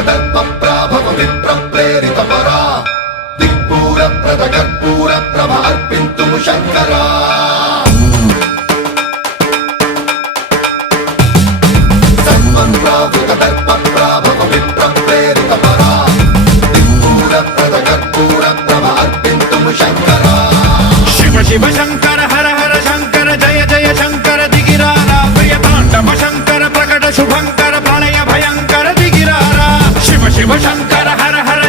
దర్పప్రాభవ విప్రప్రేరిత పరా దిక్పూర ప్రద కర్పూర ప్రభ అర్పింతుము శంకరా సర్వం ప్రావృత దర్పప్రాభవ విప్రప్రేరిత పరా దిక్పూర ప్రద కర్పూర ప్రభ అర్పింతుము శంకరా శివ శివ శంకర హర హర శంకర జయ జయ శంకర దిగిరారా ప్రియ తాండవ శంకర ప్రకట శుభంకర ప్రళయ భయంకర దిగిరారా శివ శివ శంకర హర హర